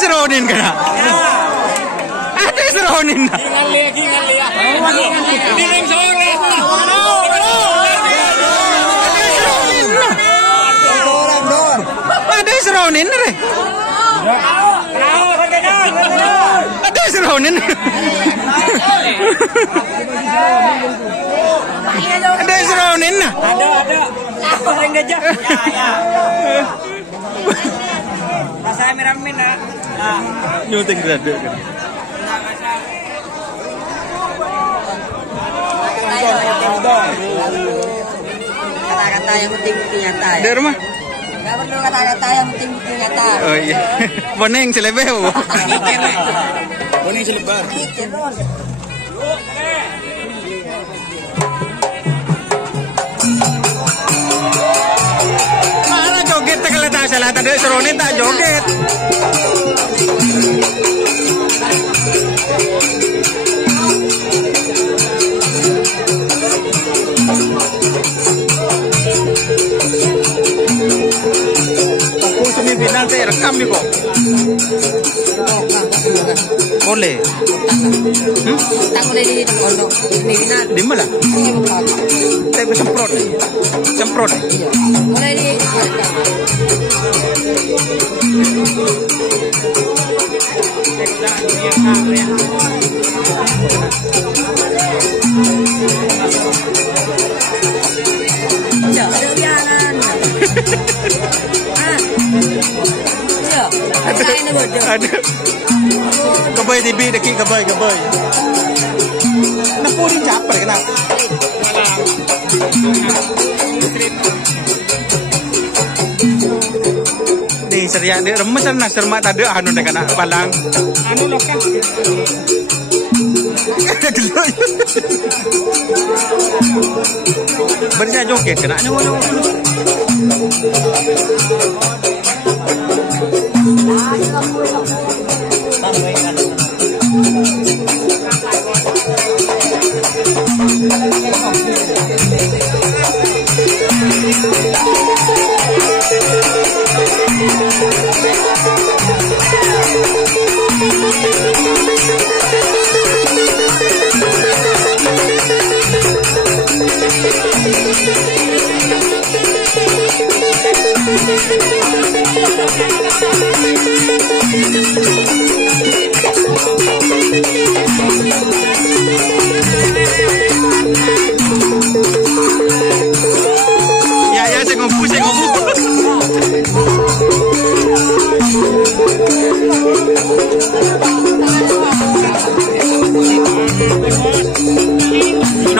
Seronin kena. Ada seronin. Ada seronin re. Ada seronin. Ada seronin. Ada. Orang gajah. Ya. Saya meramin nak. Nyuting graduk kan. Kata-kata yang penting bukti nyata. Dari rumah? Enggak perlu kata-kata yang penting bukti nyata. Oh iya. Boneng selebeh. Boneng selebar. Mana joget kalau tak salah tadi seronin tak joget. Aku semifinal saya rekam ni kok. Boleh. Tak boleh di pondok semifinal. Di mana? Saya semprot ni. Semprot ni. Mulai di mereka. Ya, ada biaran. Ya, ada ini bodoh. Ada. Kabay TV deki kabay. Napurin capar kenapa? Nih seriak dia remes nak sermak tadi anu dah kena balang. Anu lokal. Berja joget kena nyawa.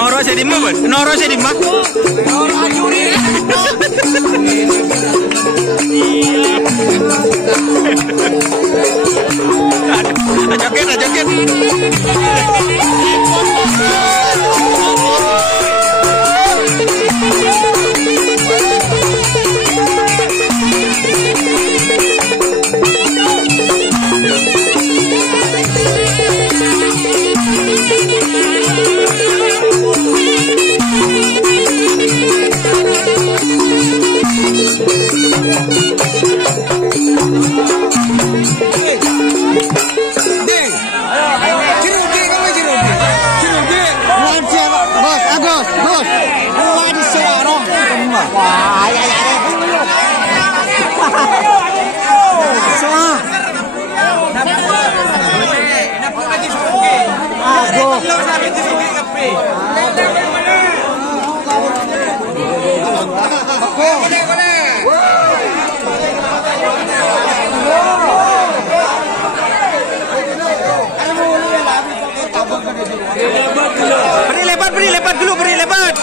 Noro sedimba, Bud. Noro sedimba. Noro ajuri. Joget, joget. Beri lebat dulu, beri lebat.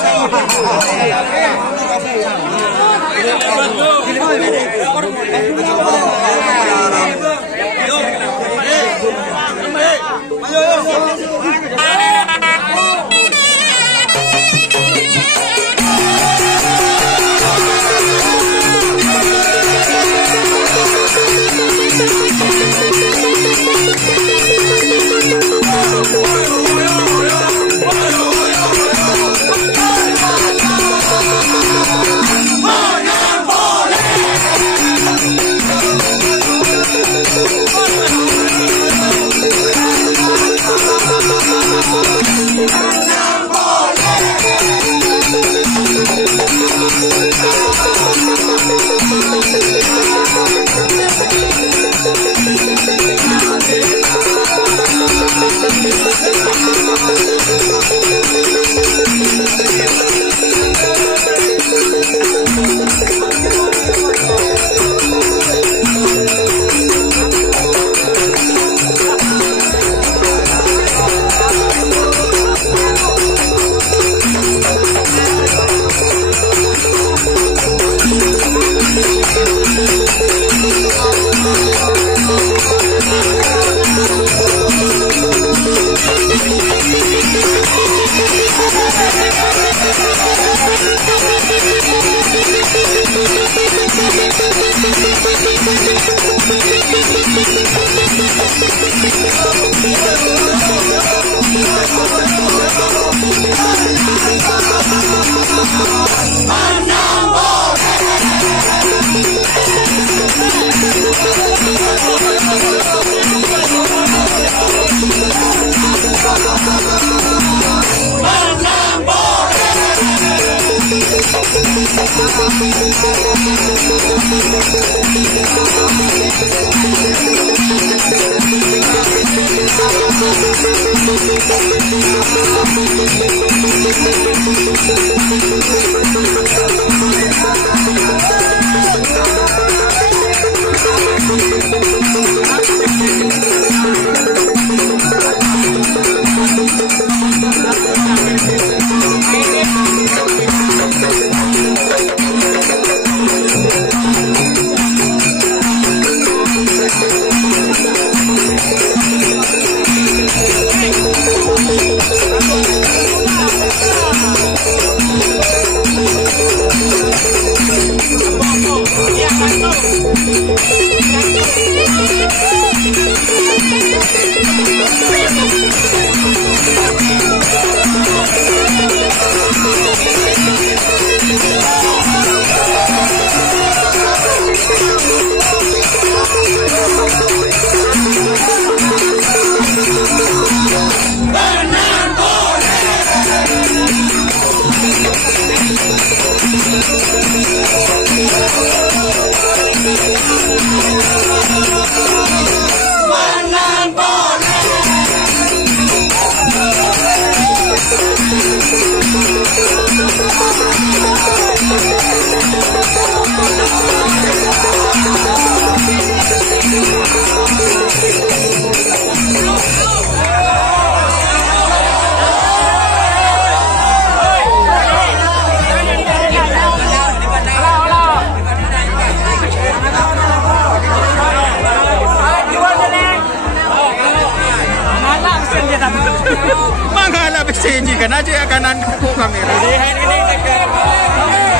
Turunkan aja ya kanan ke kamera. Lihat ini dekat.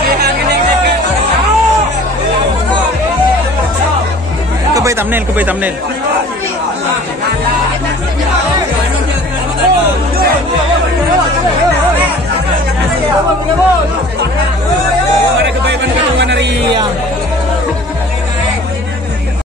Lihat ini dekat. Ke bay thumbnail, ke bay thumbnail.